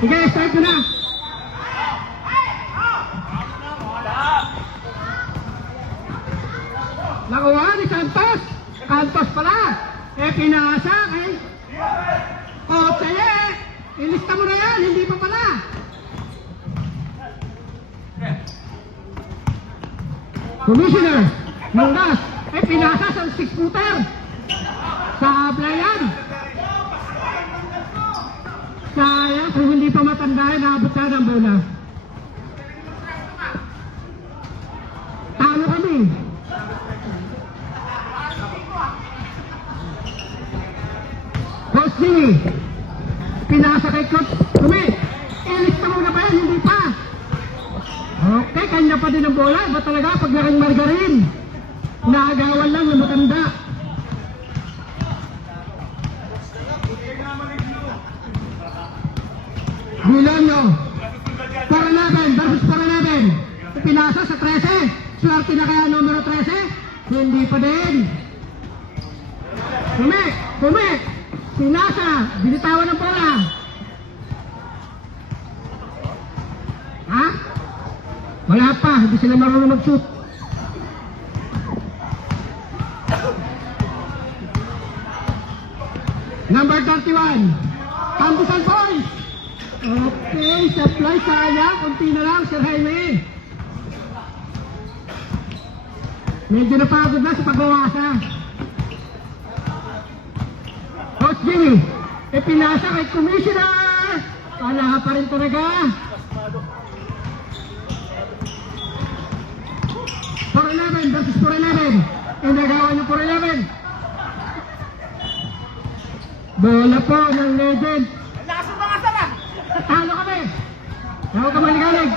Sige, start mo na. Nakuha ni Santos. Santos pala. Pinasa kay Otseye. Ilista mo na yan, hindi pa pala. Commissioner, Mangas. Pinasa sa 6-footer. Sa playan. Sayang, kung hindi pa matandahin, naabot na ng bola. Talo kami. Coach Jimmy, pinasa kay Coach Kumi. Ilista mo na ba yan? Hindi pa. Okay, kanya pa din ang bola. Iba talaga pag laking margarin. Naagawan lang ng matanda. Bilonyo. Paranaben versus Paranaben. Pinasa sa 13. Swerte na kaya numero 13? Hindi pa din. Kumi. Pinasa. Binitawan ng bola. Ha? Wala pa. Hindi sila marunong mag-shoot. Number 31. Tambusan points. Okay, supply sayang. Kunti na lang, Sir Jaime. Medyo napagod na sa pagbawasa. Coach Jimmy, pinasa kay Commissioner. Wala pa rin talaga. 4-11 versus 4-11. Inagawan ng 4-11. Bola po ng legend. Lakas mo mga sana! Talo kami. Talo ka maligalig.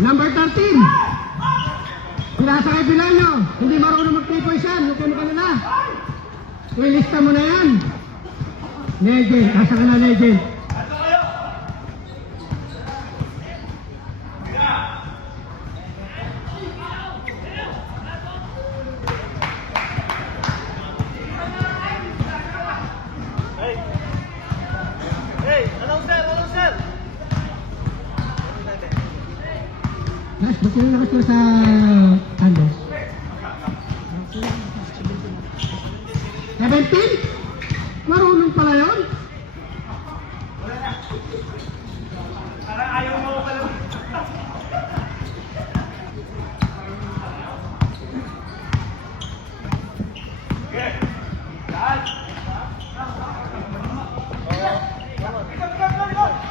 Number 13. Pinasa kay Pilanyo. Hindi marunong mag-3 points yan. Huwag ka na. Ilista mo na yan. Legend. Asa ka na, legend. Mas, bakit yung lakas mo sa Andos? 17? Marunong pala yun? Parang ayaw mo ka lang.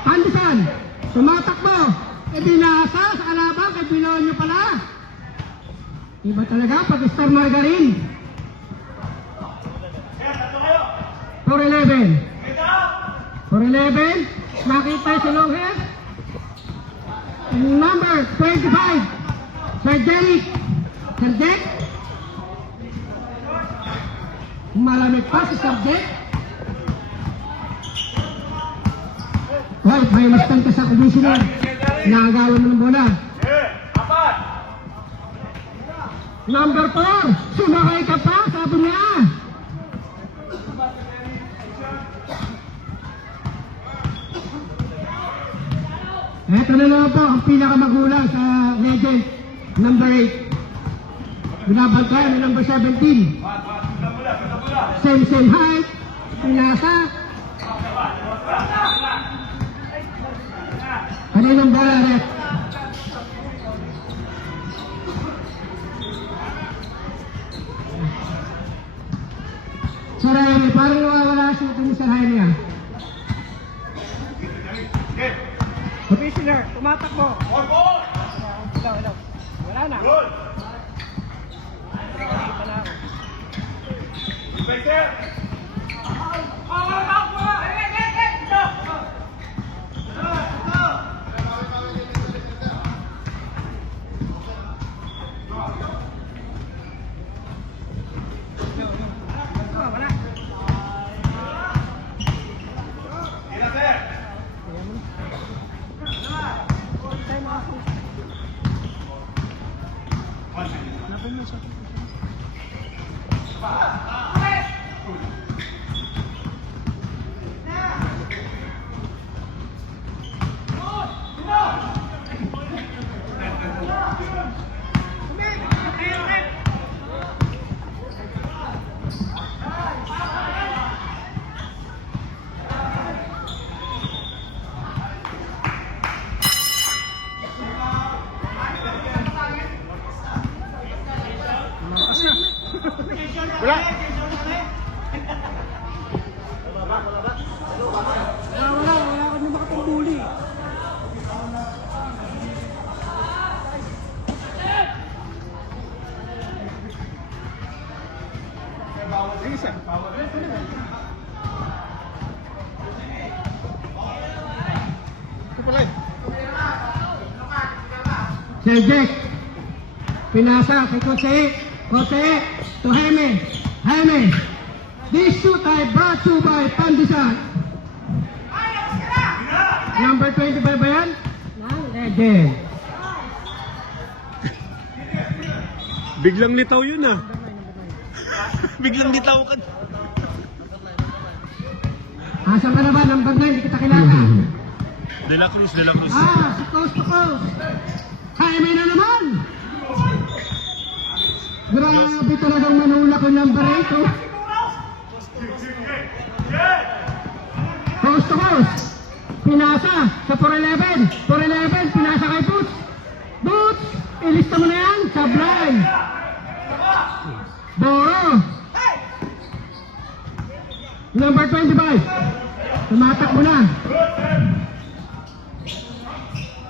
Anderson, tumatakbo. Binasa sa kalaban kay Bilonyo pala. Iba talaga pag Star Margarine. 4-11. 4-11. Nakita si Longhead. Number 25. Sir Derek. Sir Jack. Malamig pa si Sir Jack. Right, may mustang ka sa commissioner. Nakagawan mo ng bola. Number 4. Sumakay ka pa, sabi niya. Ito na naman po ang pinakamagulang sa legend. Number 8. Binabantayan ng number 17. Same height. Pinasa. Kaninong bola, Rep? Sir Jaime, parang nawawala siya ito ni Sir Jaime. Commissioner, tumatakbo. Hello. Wala na. Napin mo siya. Wala ka na makapambuli. Sir Jack, pinasa kay Jose, Jose to Jaime, Jaime. This shoot ay brought to you by Pandesal. Number 25 ba yan? Legend. Biglang litaw yun ah. Biglang litaw ka. Asa ka na ba? Number 9, hindi kita kilala. De La Cruz, De La Cruz. Si Coast to Coast. Jaime na naman! Grabe talagang manula ko number 8. Oh. Coast to Coast. Pinasa sa 411. 411, pinasa kay Boots. Boots, ilista mo na yan. Sablay. Boro. Number 25. Tumatak mo na.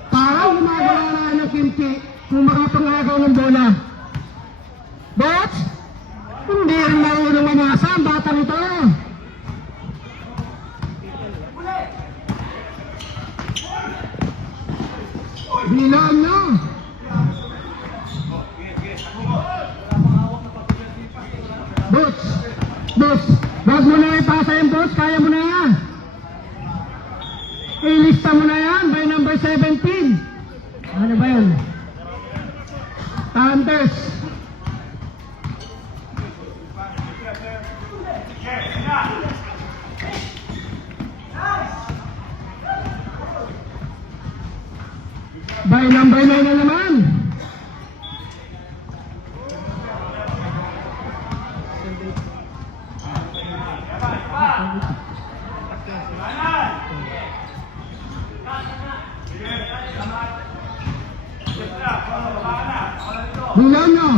Parang gumagawa na ng kimchi kung makapangagaw ng bola. But, hindi rin marunong mamasa ang batang ito. Bilaan nyo. Boots, Boots, wag mo na ipasa yung Boots, kaya mo na yan. Ilista mo na yan by number 17. Ano ba yun? Thunders. By number 9 na naman. Bilang nyo.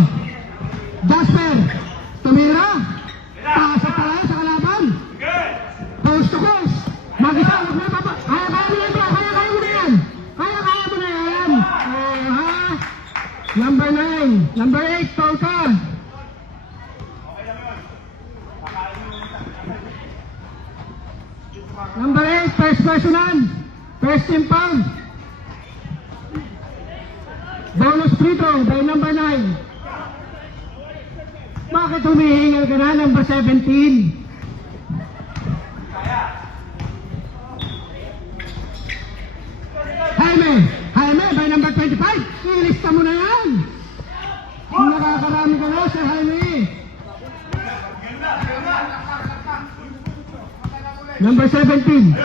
Jasper. Tumira. Pasok pala sa kalaban. Coast to coast. Mag-isa. Huwag mo na Kaya mo yan bro. Kaya mo na yan. Kaya mo na yan. Ha? Number 9. Number 8. Tolka. Number 8. First personal. First team pound. Bonus free throw by number 9. Bakit humihingal ka na? Number 17. Jaime by number 25. Ilista mo na yan. Nakakarami ka na sa Jaime. Number 17.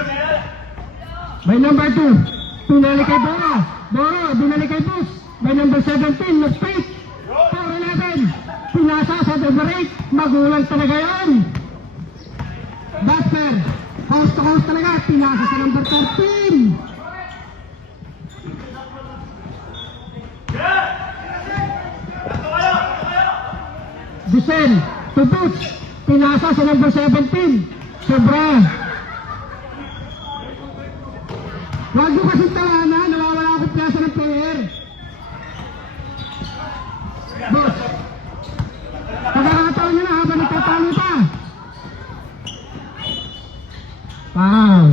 By number 2. Pinali kay Boro. Boro, binali kay Bus. By number 17, nag-fake. 4-11. Pinasa sa number 8. Magulang talaga yan. Buster. House to house talaga. Pinasa sa number 13. Dicen. To Boots. Pinasa sa number 17. Sobra. Huwag mo kasi tawanan. Nawawala ako plasa ng player. Boss, pagkakataon nyo na habang nagtatalo pa. Wow.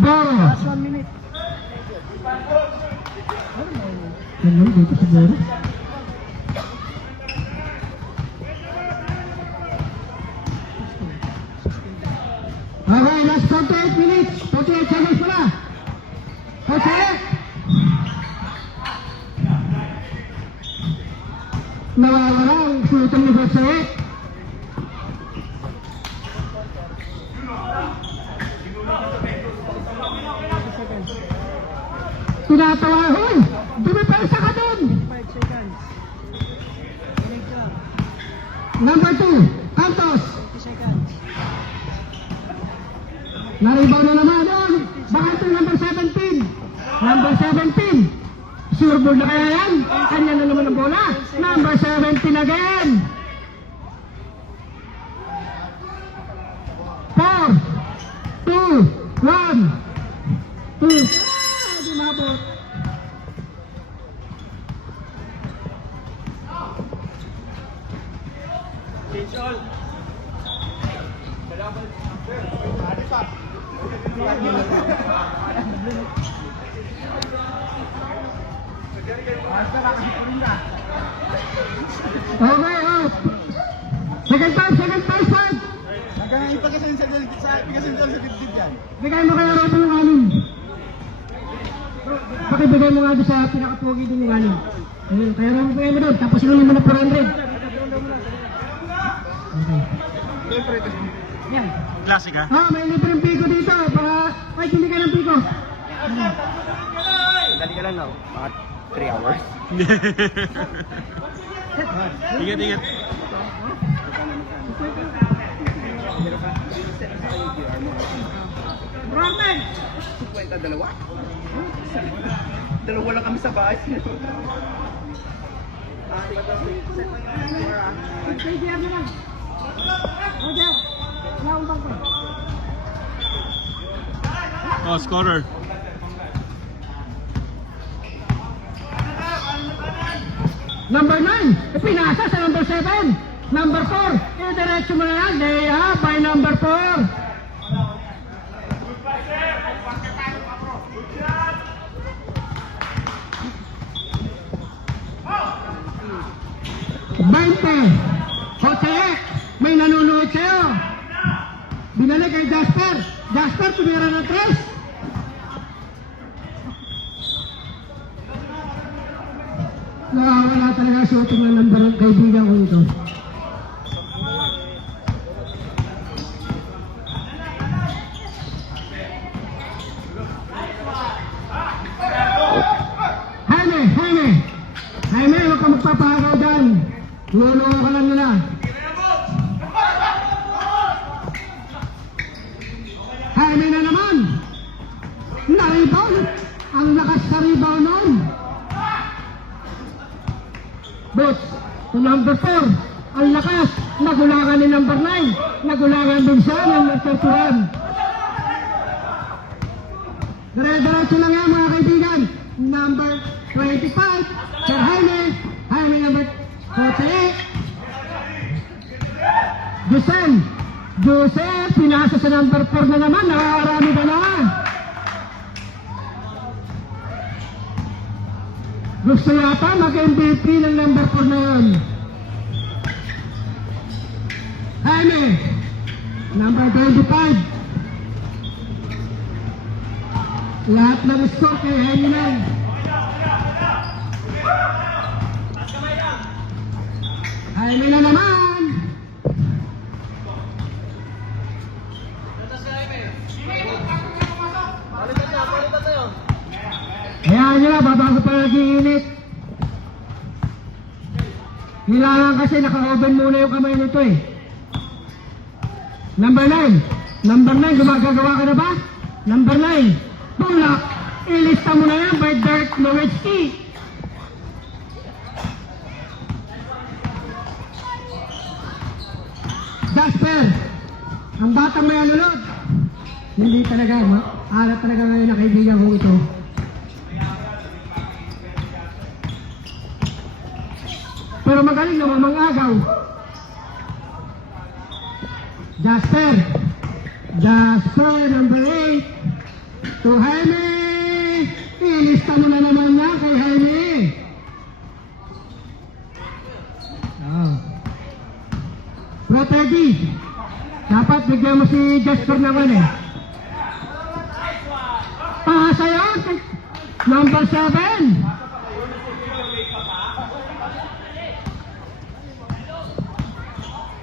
Boro. Last 1 minute. Ano dito sa Boro? Okay, last 48 minutes. 48 seconds pala. Jose. Nawawala ang sulutang ni Jose. Tinatawa, hoy! Dumipalsa ka dun! 5 seconds. Number 2, Cantos. 50 seconds. Naribaw na naman doon. Number 17. Sure ball na kaya yan? Kanya na naman ang bola. Number 17 again. 4, 2, 1, 2. Di mabot. Okay, oh. Second time, five. Ipagasin sa dibdib yan. Bigay mo kaya Robo yung anim. Pakibigay mo nga doon sa pinakapogi doon yung anim. Ayun, kaya Robo bigay mo doon. Tapos inunin mo na 400. Okay. Yan. Classic ha? Oh, may libreng piko dito. Para, ay, hindi ka ng piko. Dali ka lang na. Mga 3 hours. Ingat, ingat. Roman! 52. Dalawa lang kami sa bahay. JDR na lang. Roger, wala akong bangko. Oh, scorer. Number 9, pinasa sa number 7. Number 4, diretso mo na yan. Lay up by number 4. Jose, may nanonood sa'yo. Binalik kay Jasper. Jasper, tumira ng 3. Nakawala talaga shooting ng number ng kaibigan ko ito. Jaime, huwag ka magpapagaw dyan. Luluwa ka lang nila. Jaime na naman. Na-rebound. Ang lakas sa rebound nun. Boots to number 4. Ang lakas. Nagulangan ni number 9. Nagulangan din siya ng number 31. Dire-diretso lang yan mga kaibigan. Number 25. Sir Jaime. Jaime number 48. Joseph, pinasa sa number 4 na naman. Nakakarami ka na. Gusto yata mag-MVP ng number 4 na yun. Jaime, number 25. Lahat ng score kay Jaime na. Jaime na naman. Hayaan nyo na, babago pa nag-iinit. Kailangan kasi naka-oven muna yung kamay nito eh. Number 9. Number 9, gumagagawa ka na ba? Number 9. Bulak. Ilista mo na yan by Dirk Nowitzki. Jasper. Ang batang may alulod. Hindi talaga, alat talaga ngayon na kaibigan ko ito. Pero magaling naman mang-agaw. Jasper, number 8. To Jaime. Ilista mo na naman na kay Jaime. Pro Teddy. Dapat bigyan mo si Jasper naman eh. Pasa yun. Number 7.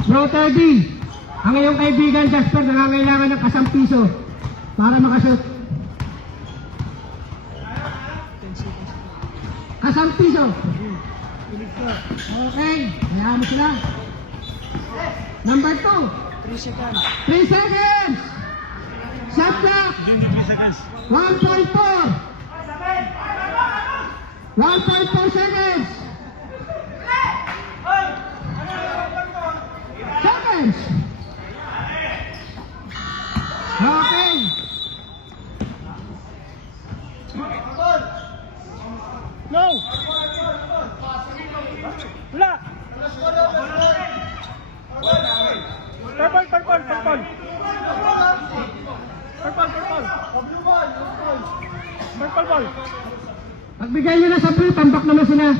Pro Teddy. Ang iyong kaibigan Jasper nangangailangan ng kasampiso para makashoot. Kasampiso. Okay. Hayaan mo sila. Number 2. 3 seconds. 3 seconds. Shot clock. 3 seconds. 1.4. 1.4 seconds. Seconds. Okay. No! Wala! Purple, purple, purple! Purple, purple! Purple ball! Pagbigay nyo na sa blue, tambak naman sila.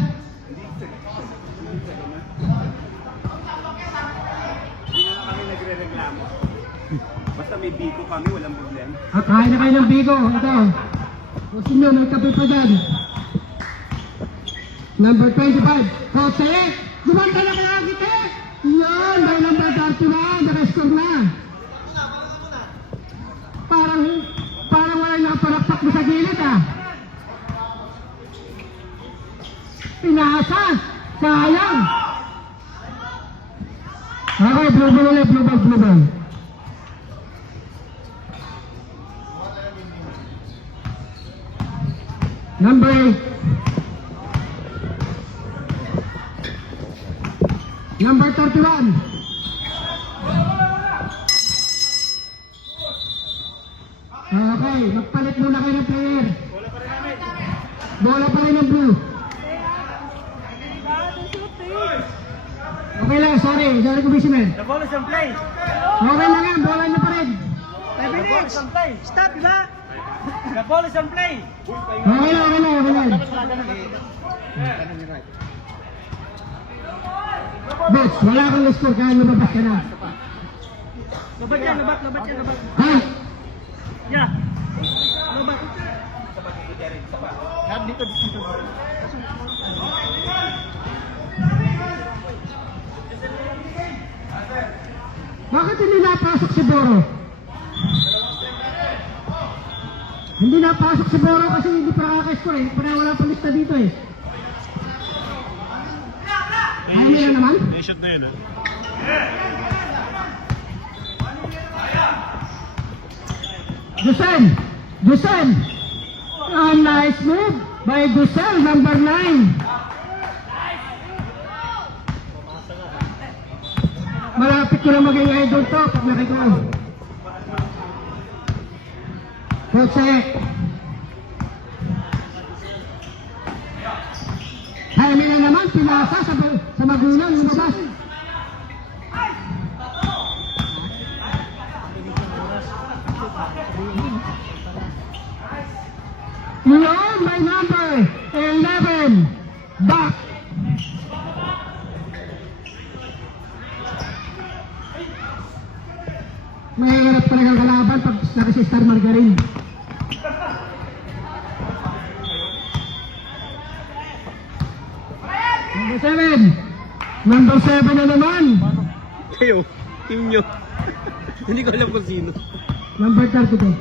Hindi na kami nagre-reklamo. Basta may biko kami, walang problema. At kain na kayo ng bigo. Ito. Gusto nyo, may kape pa dyan. Number 25. Jose. Gumanda na kaya kita. Yan. May number 31. Nakascore na. Parang wala nakaparakpak mo sa gilid ah. Pinasa. Sayang. Okay, blue ball ulit. Blue ball, blue ball. Number 8. Number 31. Okay, magpalit muna kayo ng player. Bola pa rin ng blue. Okay lang, sorry commissioner. The ball is on play! Okay lang yan, bola nyo pa rin. 5 minutes! Stop, diba? The ball is on play! Okay lang. Boss, wala kang score, kaya lumabas ka na. Labat yan, labat. Ha? Yeah! Labat. Dito. Bakit hindi napasok si Boro? Hindi napasok si Boro kasi hindi pa nakaka-score eh. Wala pa lista dito eh. Ayaw nila naman? May shot na yun, ah. Dusan! A nice move by Dusan, number 9. Malapit ko na maging idol to pag nakita ko. Jose. Jaime na naman, pinasa sa magulang, lumabas. Yun, my number 11. Back. Mahirap talaga kalaban pag nakasi-star margarine. Number 7 na naman. Kayo, team nyo. Hindi ko alam kung sino. Number 32.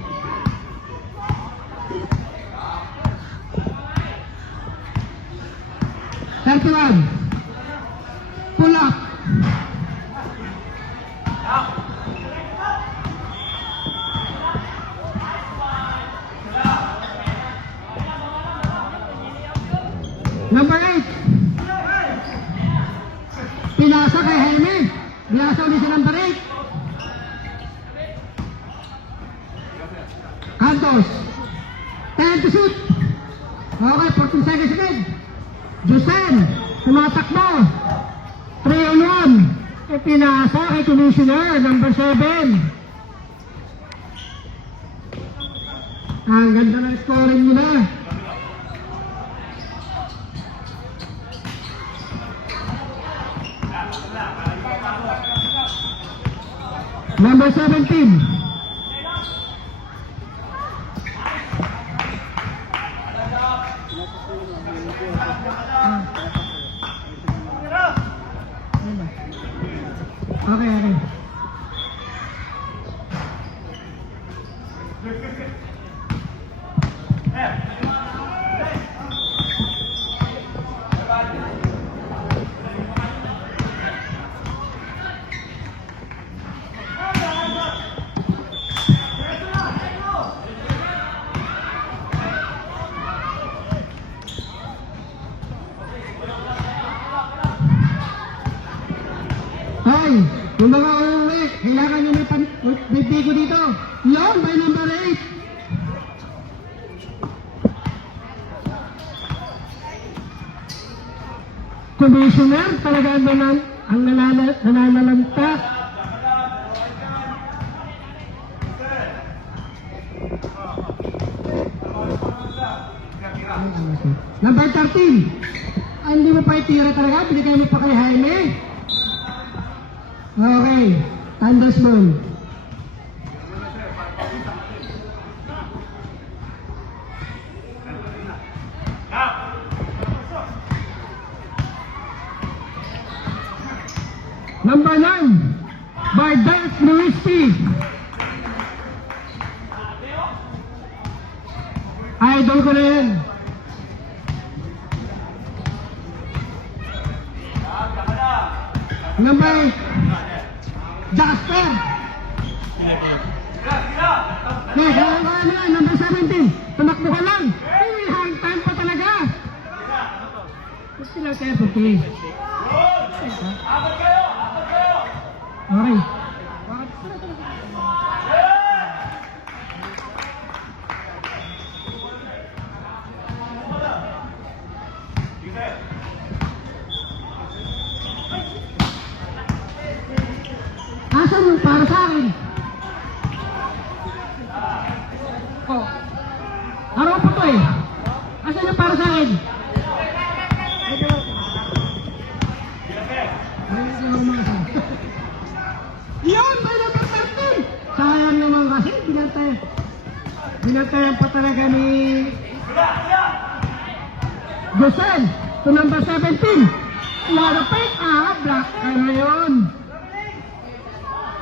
Pull up. Number 8. Pinasa kay Jaime. Binasa ulit sa number 8. Cantos. 10 to shoot. Okay, 14 seconds again. Jusen. Tumatakbo. 3 on 1. Pinasa kay Commissioner. Number 7. Ang ganda ng scoring nila. Number 17. Okay. Yung mga uuwi, kailangan nyo may bigo dito. Yon, by number 8. Commissioner, talaga ang nananalanta. Number 13. Hindi mo pa itira talaga, binigay mo pa kay Jaime. Okay, Thunder's Ball. Number 9, by Dirk Nowitzki. Idol ko na yan. Number Jasper. Number 17. Tumakbo ka lang. Hang time pa talaga. Gusto lang kaya puti. Okay. Asan yung para sa akin? Oh. Araw po to eh. Asan yung para sa akin? Yun! May number 13! Sayang naman kasi. Binantayan pa talaga ni Gusel to number 17. Larapit! Black ka na yun.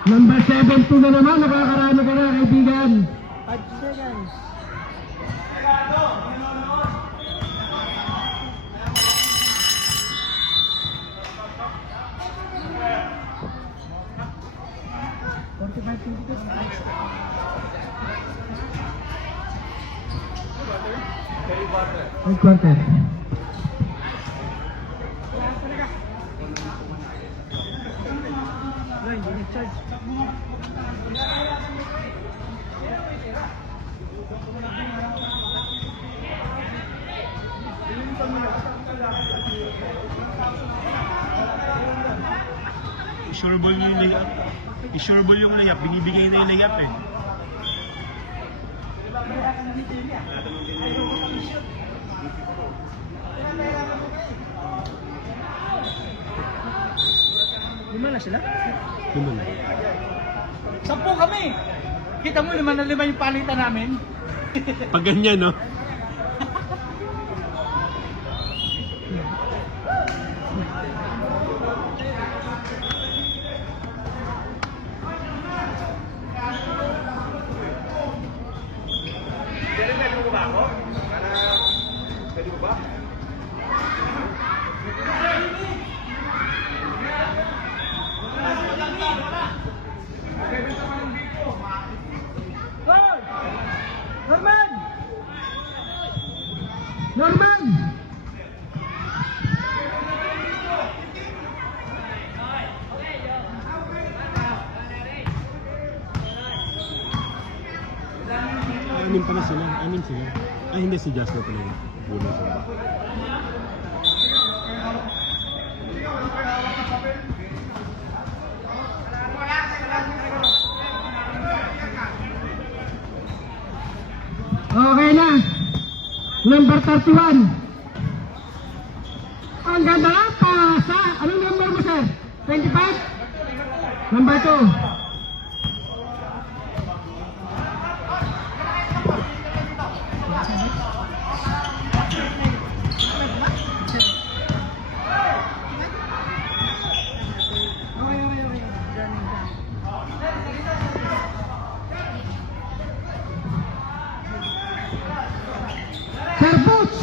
Number 7 na naman, nakakarami ka na, kaibigan. 5 seconds. Third quarter. Sure ball yung layup. Sure ball yung layup. Binibigay na yung layup eh. Lima na sila? Tulo na. 10 kami! Kita mo, 5 na 5 yung palitan namin. Pag ganyan, no? Pwede mo ba ako? Pwede mo ba? Hoy! Norman! Norman! Anim pala sila. Anim sila. Ay, hindi si Jasper pala yun. Bulo sila. Okay na. Number 31. Ang ganda na pasa. Anong number mo, sir? 25? Number 2. Sir Boots!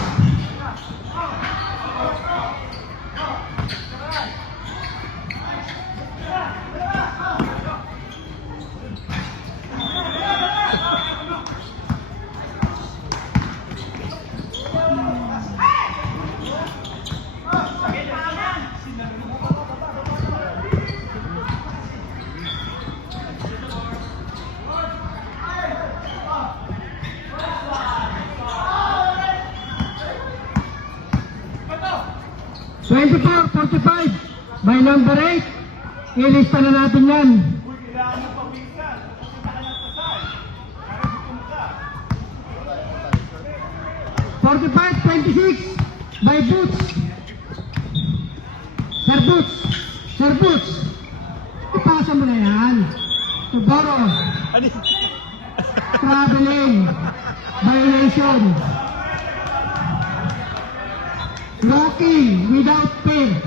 24-45 by number 8. Ilista na natin yan. 45-26 by Boots. Sir Boots. Ipasa mo na yan. Tuboro. Ano? Traveling. Violation. Walking without pay.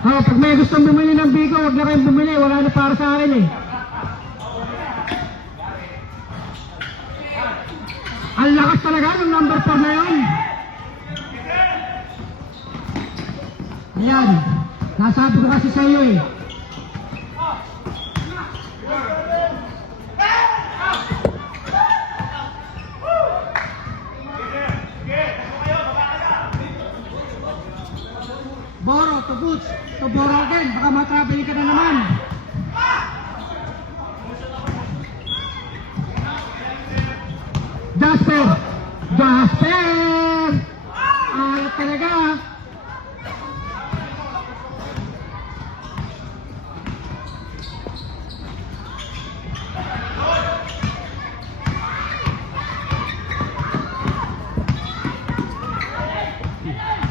Pag may gustong bumili ng bigo, huwag na kayong bumili. Wala na para sa akin eh. Ang lakas talaga ng number 4 na yun. Ayan. Nasabi ko kasi sa iyo eh. Boro, to Boots. To Boro again. Baka matraveling ka na naman. Jasper! Ayat talaga.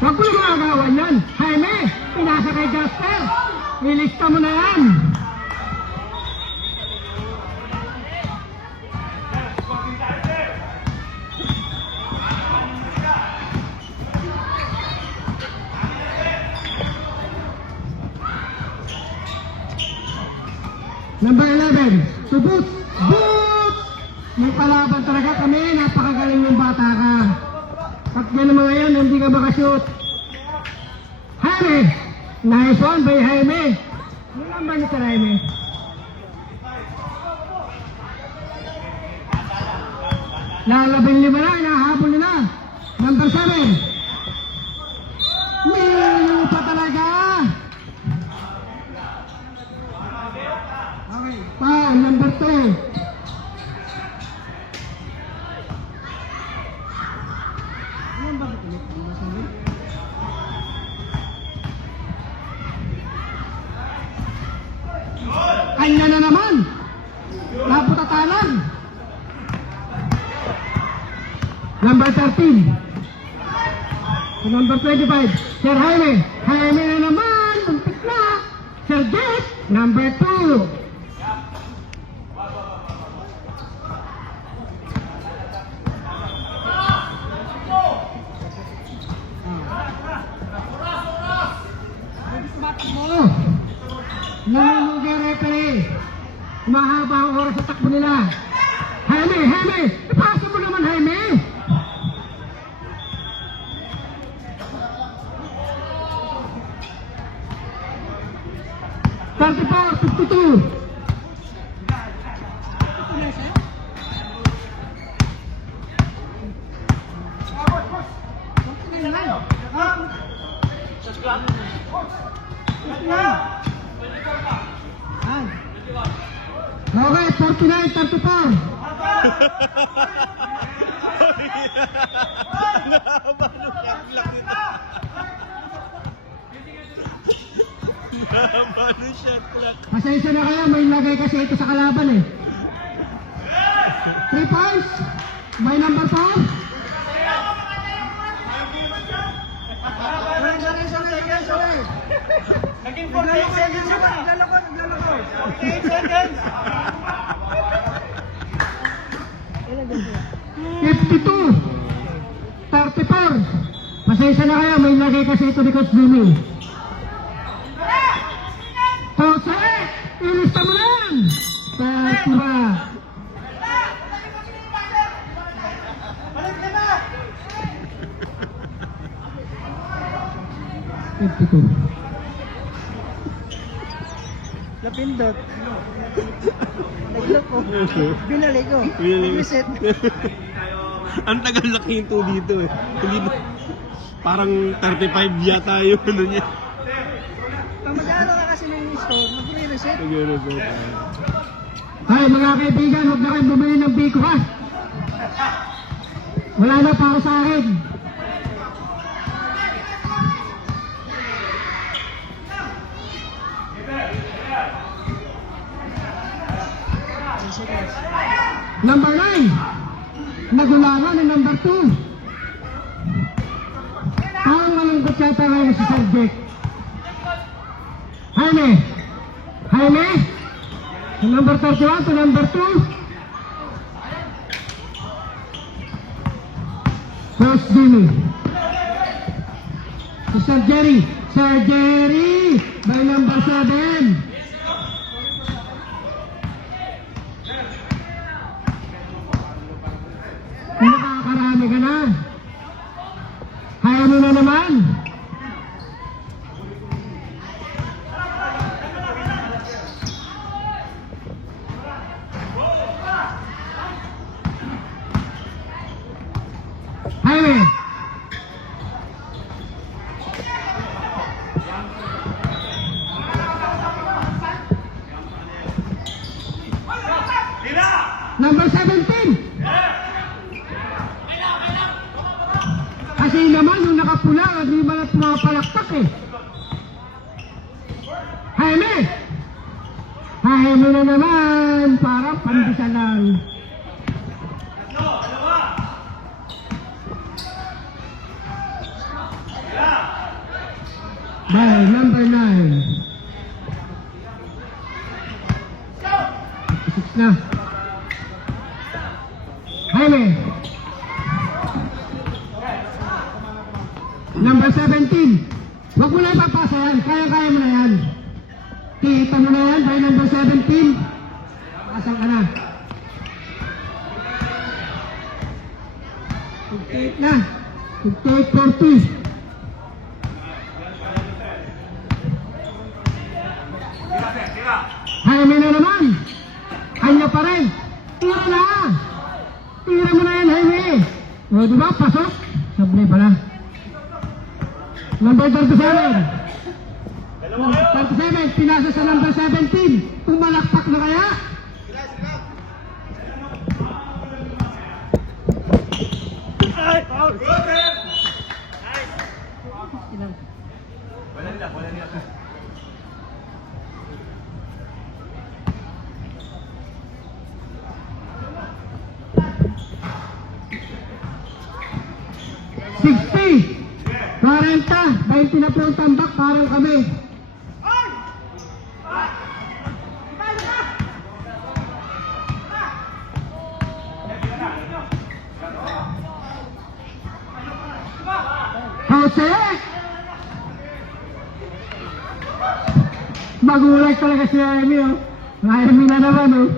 Huwag ko yung magagawan yan. Jaime, pinasa kay Jasper. Ilista mo na yan. Number 11, to Boots. Boots! May palaban talaga kami. Napakagaling yung bata ka. Pag yan mga yan, hindi ka makashoot. Jaime! Nice one by Jaime. Ano number ni Sir Jaime? Lalabing 5 na, inahabol nila. Number 7. Milo pa talaga. Okay, foul, number 2. Kanya na naman. Naputatalan. Number 13. Number 25. Sir Jaime. Jaime na naman. Muntik na. Sir Jet. Number 2. Namumuga referee. Mahaba ang oras sa takbo nila. Jaime! Ipasa mo naman, Jaime! $34-52. Okay, 49-34. Pasensya na kayo, may lagay kasi ito sa kalaban eh. 3 points by number 4. Naging 48 seconds yun ah. Naglalako. 48 seconds. 52-34. Pasensya na kayo, may lagay kasi ito ni Coach Jimmy. Jose, ilista mo lang. Patuwa. Balik ka na. 52. Napindot. Nagloko. Binalik ko. Reset. Ang tagal na kinto dito eh. Hindi na, parang 35 yata yung ano niya. Pag mag-aaral ka kasi ng score, mag-reset. Nag-reset. Ay, mga kaibigan, huwag na kayong bumili ng biko, ha? Wala na para sa akin. Number 9. Nagulangan ng number 2. Ang malungkot yata ngayon si Sir Jake. Jaime. Jaime. From number 31 to number 2. First Jimmy. To Sir Jerry. Sir Jerry. By number 7. Nakakarami ka na. Kaya mo na naman. Jaime. Number 17. Kasi naman yung nakapula at di ba na pumapalakpak eh. Jaime! Jaime na naman! Parang pandisa lang. By number 9. 6 na. Jaime! Number 17. Huwag mo na ipapasa yan. Kaya-kaya mo na yan. Kita mo na yan by number 17. Asan ka na? 58 na. 58-40. Jaime na naman. Kanya pa rin. Tira na. Tira mo na yan, Jaime. O, diba? Pasok. Sablay pala. Number 37. 37, pinasa sa number 17. Pumalakpak na kaya? Wala nila. 60. 40. 20 na po ang tambak, parang kami. Jose! Magulat talaga si Jaime, oh. Jaime na naman, oh.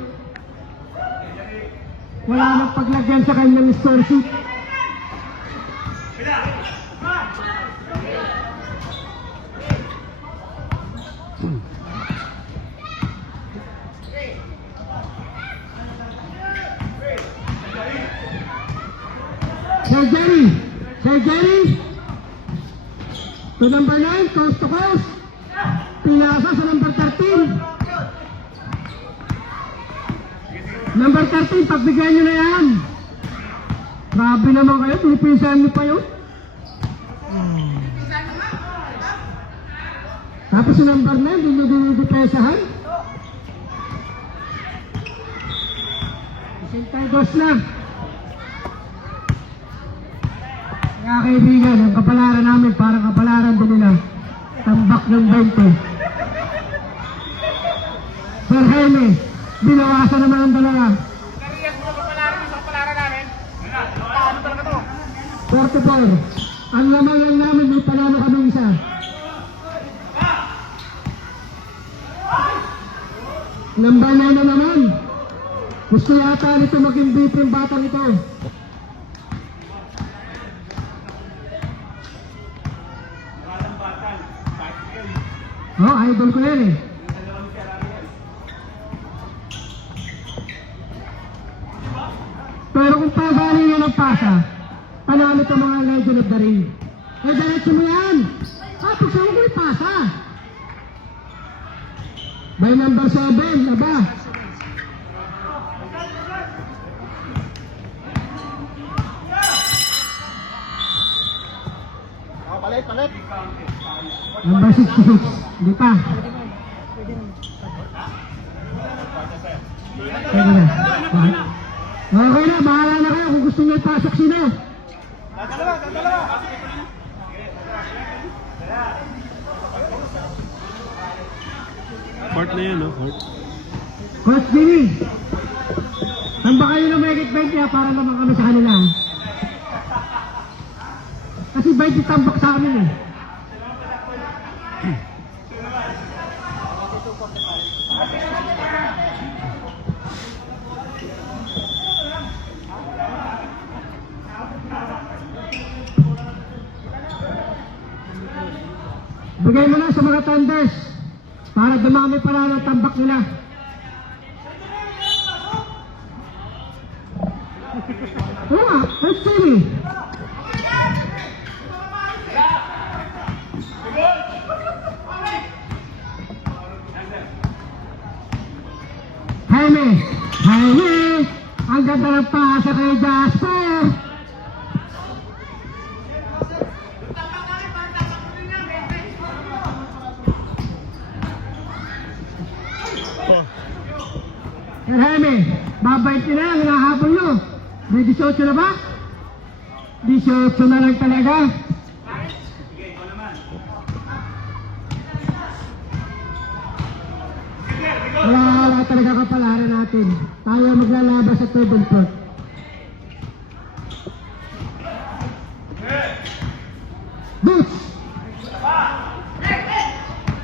Wala nang paglagyan sa kanyang score sheet. Sir Jerry, to number 9, coast to coast. Pinasa sa number 13. Number 13, pagbigyan nyo na yan. Grabe naman kayo, pinipisahan nyo pa yun. Tapos yung number 9, hindi nyo dinidepesahan. Sintados na. Kaya kaibigan, ang kapalaran namin, parang kapalaran din nila. Tambak ng 20. Sir Jaime, binawasan naman ang dalawa. 44. Ang laman lang namin, may panalo kami isa. Number 9 na naman. Gusto yata nito maging beat yung batang ito. Oh, idol ko yan eh. Pero kung pabali nyo ng pasa, panalo ito mga legend of the ring. Eh, diretso mo yan. Tapos ako ko pasa. By number 7, aba. Number 66. Hindi pa. Pwede na. Okay na, bahala na kayo kung gusto nyo ipasok sino. Court na yan, no? Court. Coach Jimmy, saan ba kayo na may 20 para naman kami sa kanila? Kasi 20 tambak sa amin eh. Bigay mo na sa mga tenders para dumami pa lang ang tambak nila. Oo nga, Coach Jimmy. Jaime, ang ganda ng pasa kay Jasper. Sir Jaime, babait nyo na lang, hinahabol nyo. May 18 na ba? 18 na lang talaga. Wala talaga kapalaran natin. Tayo maglalabas sa table court. Boots!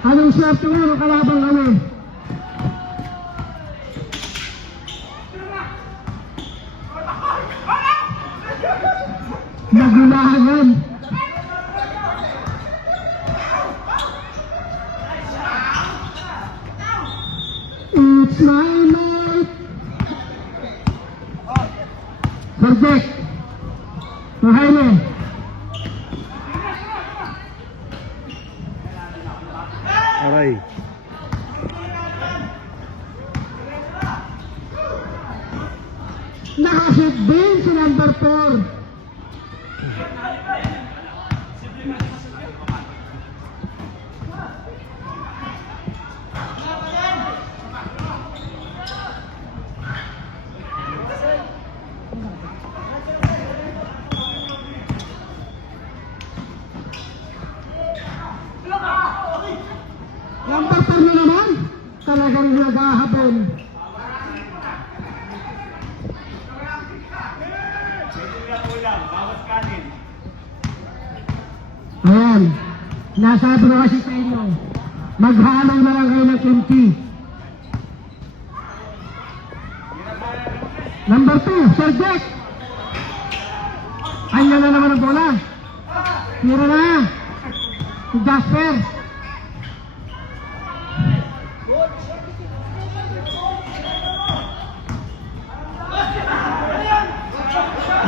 Anong swerte mo ng kalabang kami? Nagulahan. It's my night. Perfect. So Jaime. Aray. Nakashoot din si number 4. Number 4 na naman. Talagang naghahabol. Ayan. Nasabi ko kasi sa inyo. Maghalang na lang kayo ng kimchi. Number 2, Sir Jack. Ayan na naman ang bola. Tira na. Si Jasper.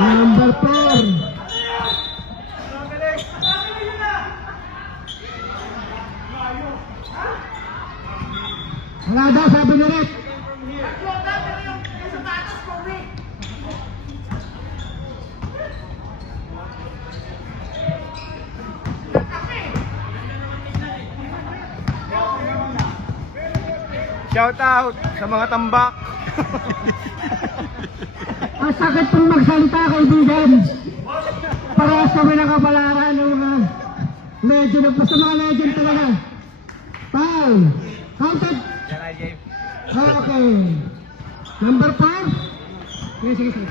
Number 4. Wala daw, sabi ni Rick. Shout out sa mga tambak. Ang sakit pong magsalita, kaibigan. Parehas kami ng kapalaran ng mga legend. Basta mga legend talaga. Foul. Counted. Okay. Number 4. Sige, sige.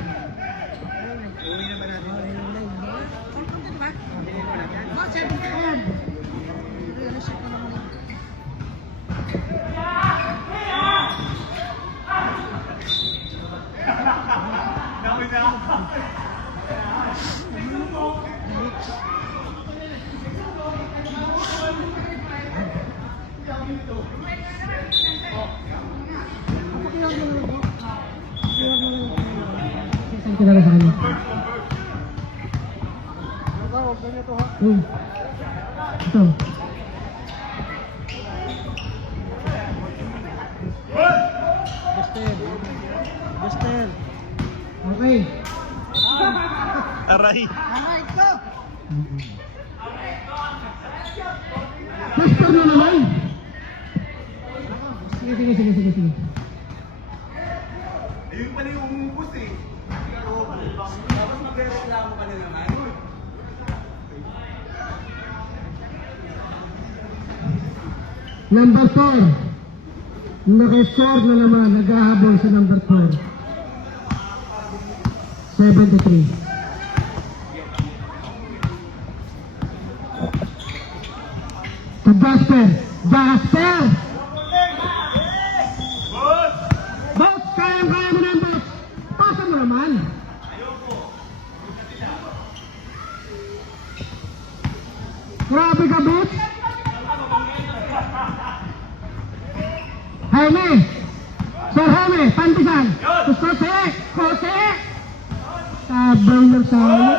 Kilala sa kanya. Ito. Buster. Okay. Aray. Aray ko. Pasok na naman. Sige. Ayun pala yung umubos eh. Tapos magre-reklamo ka na naman. Number 4. Naka-score na naman. Nag-ahabol sa number 4. 73. To Jasper. Boss, kaya mo na yung boss. Pasa mo naman. Grabe ka, boss. Jaime. Sir Jaime, pantisan. Jose. Sabaw ng sayo.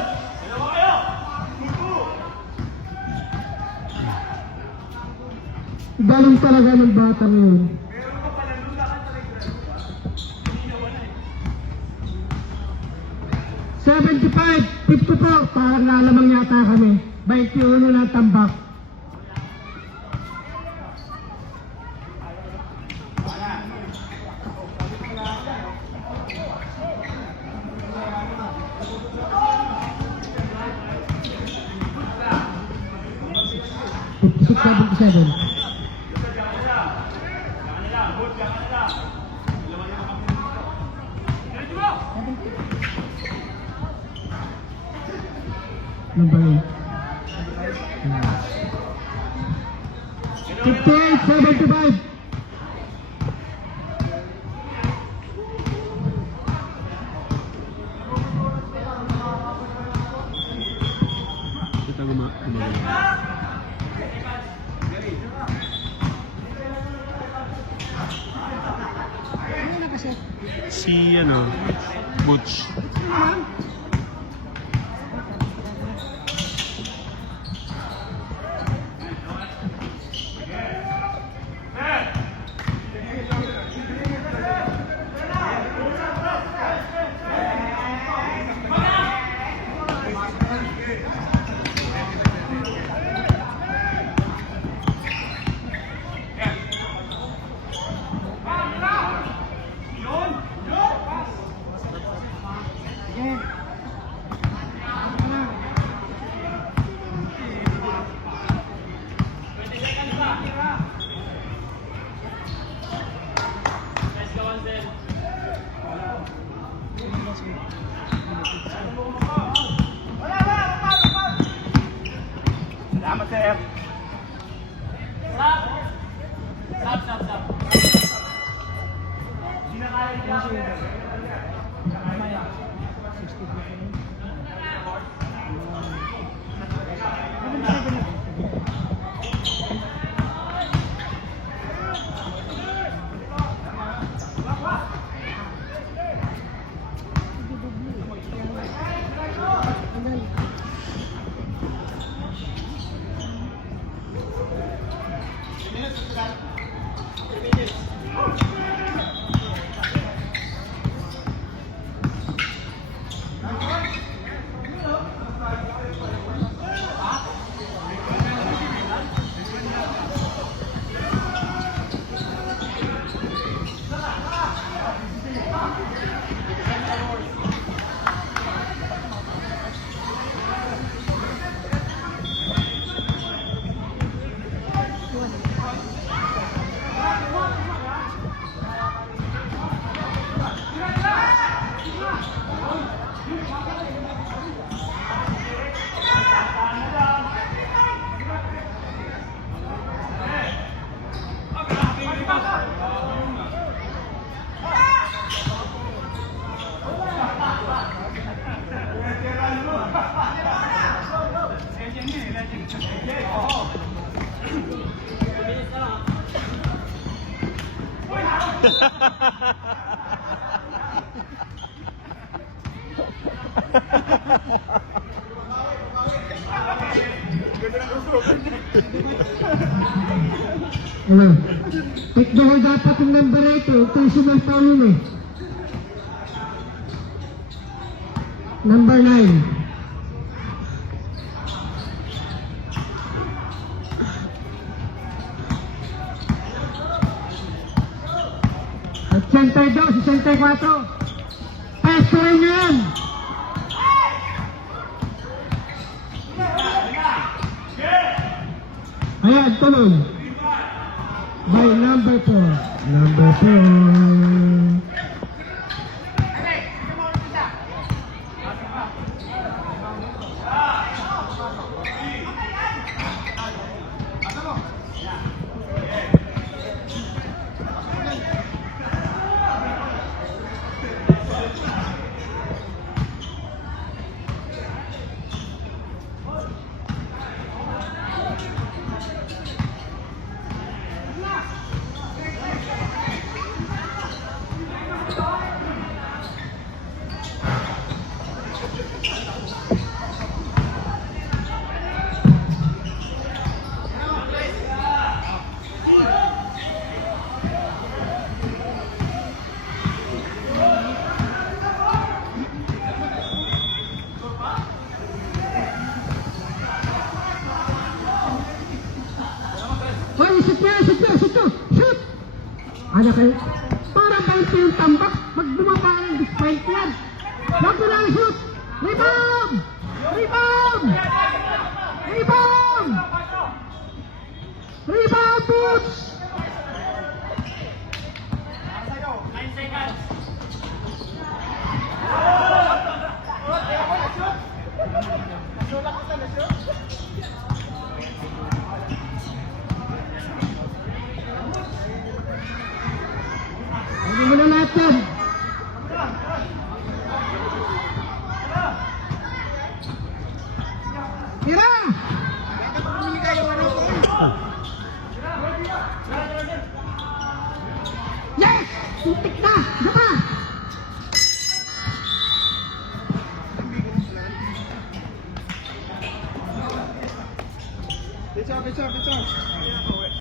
Galing talaga ng batang yun. $75, 54, parang nalamang yata kami. 21 na tambak. $677. Number 8. 58-75. Kita gumagalaw. Si Butch. Salamat, sir. Ano? Take the hold dapat yung number 8 eh. Ito yung sumampaw yun eh. Number 9. 82, 64. Pesto rin yan. Ayan, tuloy. By number 4. Number 4. Hoy, shoot niya, shoot niya, shoot niya, shoot! Ano kayo? Parang 20 yung tambak, pag bumaba ng dispoint yan. Huwag mo lang shoot! Rebound! Rebound! Rebound! Rebound, Boots! Hindi mo na lahat yan. Tira! Yes! Tuntik na! Isa pa! Pitch up, pitch up, pitch up.